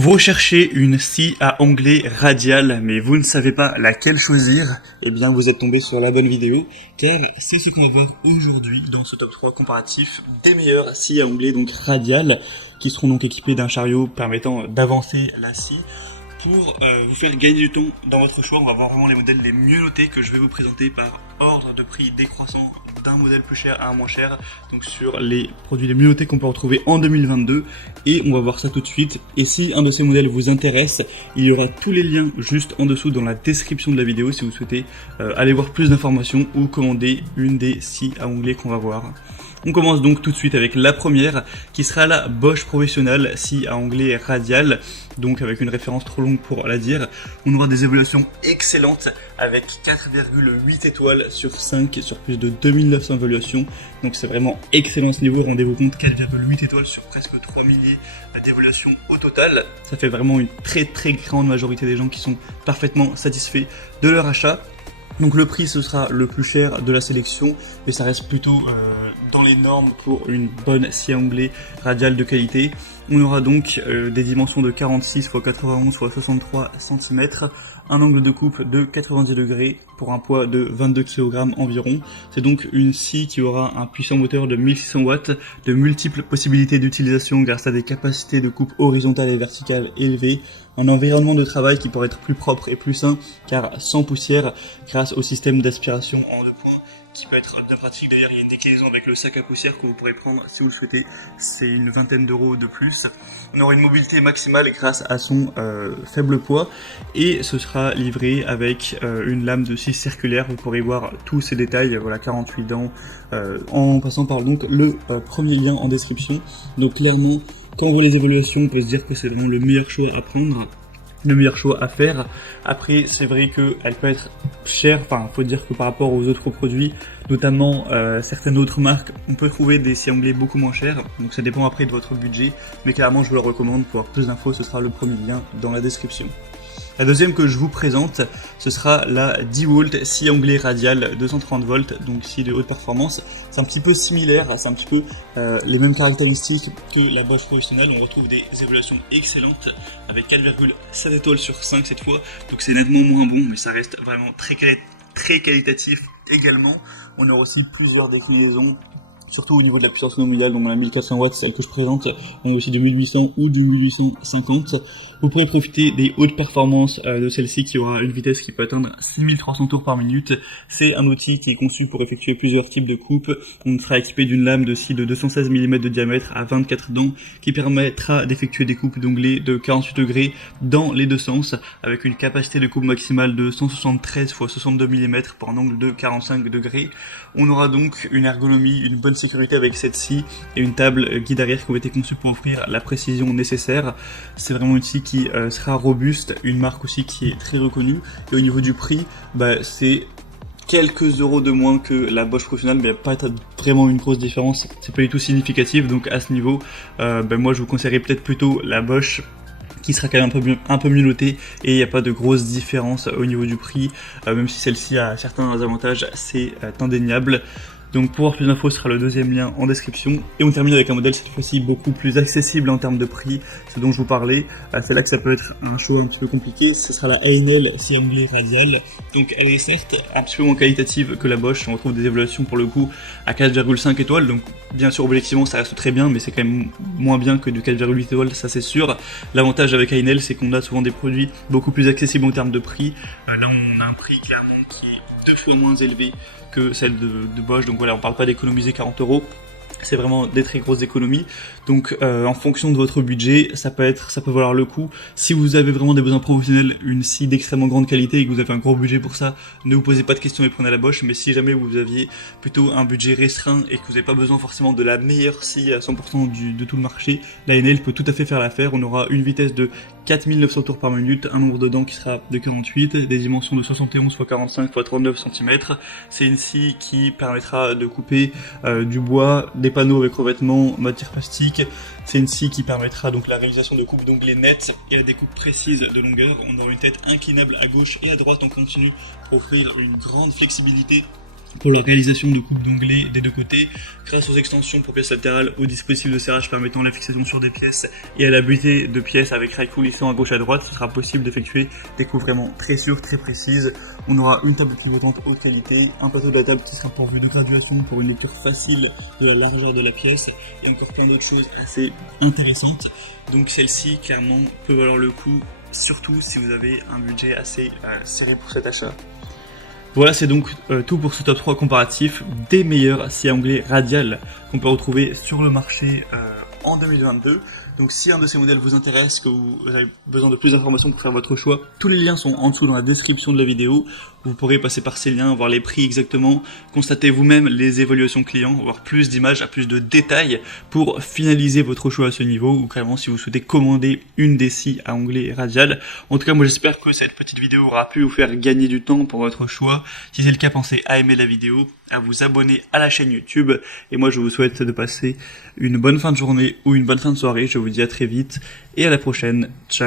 Vous recherchez une scie à onglet radial, mais vous ne savez pas laquelle choisir, eh bien vous êtes tombé sur la bonne vidéo, car c'est ce qu'on va voir aujourd'hui dans ce top 3 comparatif des meilleures scies à onglet donc radial, qui seront donc équipées d'un chariot permettant d'avancer la scie. Pour vous faire gagner du temps dans votre choix, on va voir vraiment les modèles les mieux notés que je vais vous présenter par ordre de prix décroissant d'un modèle plus cher à un moins cher, donc sur les produits les mieux notés qu'on peut retrouver en 2022, et on va voir ça tout de suite. Et si un de ces modèles vous intéresse, il y aura tous les liens juste en dessous dans la description de la vidéo si vous souhaitez aller voir plus d'informations ou commander une des scies à onglet qu'on va voir. On commence donc tout de suite avec la première qui sera la Bosch Professional scie à onglet radial, donc avec une référence trop longue pour la dire. On aura des évaluations excellentes avec 4,8 étoiles sur 5 sur plus de 2900 évaluations, donc c'est vraiment excellent à ce niveau. Rendez-vous compte, 4,8 étoiles sur presque 3 milliers d'évaluations au total. Ça fait vraiment une très grande majorité des gens qui sont parfaitement satisfaits de leur achat. Donc le prix ce sera le plus cher de la sélection, mais ça reste plutôt dans les normes pour une bonne scie à onglet radiale de qualité. On aura donc des dimensions de 46 x 91 x 63 cm, un angle de coupe de 90 degrés pour un poids de 22 kg environ. C'est donc une scie qui aura un puissant moteur de 1600 watts, de multiples possibilités d'utilisation grâce à des capacités de coupe horizontale et verticale élevées, un environnement de travail qui pourrait être plus propre et plus sain car sans poussière grâce au système d'aspiration en 2 points qui peut être bien pratique. D'ailleurs, il y a une déclinaison avec le sac à poussière que vous pourrez prendre si vous le souhaitez, c'est une vingtaine d'euros de plus. On aura une mobilité maximale grâce à son faible poids et ce sera livré avec une lame de scie circulaire. Vous pourrez voir tous ces détails, voilà, 48 dents, en passant par donc le premier lien en description. Donc clairement, quand on voit les évaluations, on peut se dire que c'est vraiment le meilleur choix à prendre, le meilleur choix à faire. Après, c'est vrai qu'elle peut être chère, enfin, faut dire que par rapport aux autres produits, notamment certaines autres marques, on peut trouver des scies à onglet beaucoup moins chers, donc ça dépend après de votre budget, mais clairement je vous le recommande. Pour avoir plus d'infos, ce sera le premier lien dans la description. La deuxième que je vous présente, ce sera la DeWalt scie à onglet radial 230 volts, donc scie de haute performance. C'est un petit peu similaire, c'est un petit peu les mêmes caractéristiques que la Bosch Professional. On retrouve des évaluations excellentes avec 4,7 étoiles sur 5 cette fois, donc c'est nettement moins bon, mais ça reste vraiment très qualitatif également. On aura aussi plusieurs déclinaisons, surtout au niveau de la puissance nominale, donc la 1400 watts, celle que je présente, on a aussi du 1800 ou du 1850. Vous pourrez profiter des hautes performances de celle-ci qui aura une vitesse qui peut atteindre 6300 tours par minute. C'est un outil qui est conçu pour effectuer plusieurs types de coupes. On sera équipé d'une lame de scie de 216 mm de diamètre à 24 dents qui permettra d'effectuer des coupes d'onglet de 48 degrés dans les deux sens avec une capacité de coupe maximale de 173 x 62 mm pour un angle de 45 degrés. On aura donc une ergonomie, une bonne sécurité avec cette scie et une table guide arrière qui ont été conçues pour offrir la précision nécessaire. C'est vraiment une scie qui sera robuste, une marque aussi qui est très reconnue, et au niveau du prix, c'est quelques euros de moins que la Bosch Professional, mais il n'y a pas vraiment une grosse différence, c'est pas du tout significatif. Donc à ce niveau, moi je vous conseillerais peut-être plutôt la Bosch, qui sera quand même un peu mieux notée, et il n'y a pas de grosse différence au niveau du prix, même si celle-ci a certains avantages, c'est indéniable. Donc pour avoir plus d'infos, ce sera le deuxième lien en description. Et on termine avec un modèle cette fois-ci beaucoup plus accessible en termes de prix, ce dont je vous parlais. C'est là que ça peut être un choix un petit peu compliqué. Ce sera la A&L scie à onglet radial. Donc elle est certes un petit peu moins qualitative que la Bosch. On retrouve des évaluations pour le coup à 4,5 étoiles. Donc bien sûr objectivement ça reste très bien, mais c'est quand même moins bien que du 4,8 étoiles, ça c'est sûr. L'avantage avec A&L, c'est qu'on a souvent des produits beaucoup plus accessibles en termes de prix. Là on a un prix clairement qui est 2 fois moins élevé que celle de Bosch, donc voilà, on parle pas d'économiser 40 euros, c'est vraiment des très grosses économies. Donc en fonction de votre budget, ça peut valoir le coup. Si vous avez vraiment des besoins professionnels, une scie d'extrêmement grande qualité et que vous avez un gros budget pour ça, ne vous posez pas de questions et prenez la Bosch. Mais si jamais vous aviez plutôt un budget restreint et que vous n'avez pas besoin forcément de la meilleure scie à 100% de tout le marché, la A&L peut tout à fait faire l'affaire. On aura une vitesse de 4900 tours par minute, un nombre de dents qui sera de 48, des dimensions de 71 x 45 x 39 cm. C'est une scie qui permettra de couper du bois, des panneaux avec revêtement, matière plastique. C'est une scie qui permettra donc la réalisation de coupes d'onglets nettes et la découpe précise de longueur. On aura une tête inclinable à gauche et à droite en continu pour offrir une grande flexibilité pour la réalisation de coupes d'onglets des deux côtés, grâce aux extensions pour pièces latérales, au dispositif de serrage permettant la fixation sur des pièces et à la butée de pièces avec rail coulissant à gauche à droite, ce sera possible d'effectuer des coupes vraiment très sûres, très précises. On aura une table pivotante haute qualité, un plateau de la table qui sera pourvu de graduation pour une lecture facile de la largeur de la pièce et encore plein d'autres choses assez intéressantes. Donc celle-ci clairement peut valoir le coup, surtout si vous avez un budget assez serré pour cet achat. Voilà, c'est donc tout pour ce top 3 comparatif des meilleurs scies à onglet radial qu'on peut retrouver sur le marché en 2022. Donc si un de ces modèles vous intéresse, que vous avez besoin de plus d'informations pour faire votre choix, tous les liens sont en dessous dans la description de la vidéo. Vous pourrez passer par ces liens, voir les prix exactement, constater vous-même les évaluations clients, voir plus d'images, plus de détails pour finaliser votre choix à ce niveau, ou carrément si vous souhaitez commander une des scies à onglet radial. En tout cas, moi j'espère que cette petite vidéo aura pu vous faire gagner du temps pour votre choix. Si c'est le cas, pensez à aimer la vidéo, à vous abonner à la chaîne YouTube. Et moi je vous souhaite de passer une bonne fin de journée ou une bonne fin de soirée. Je vous dis à très vite et à la prochaine. Ciao.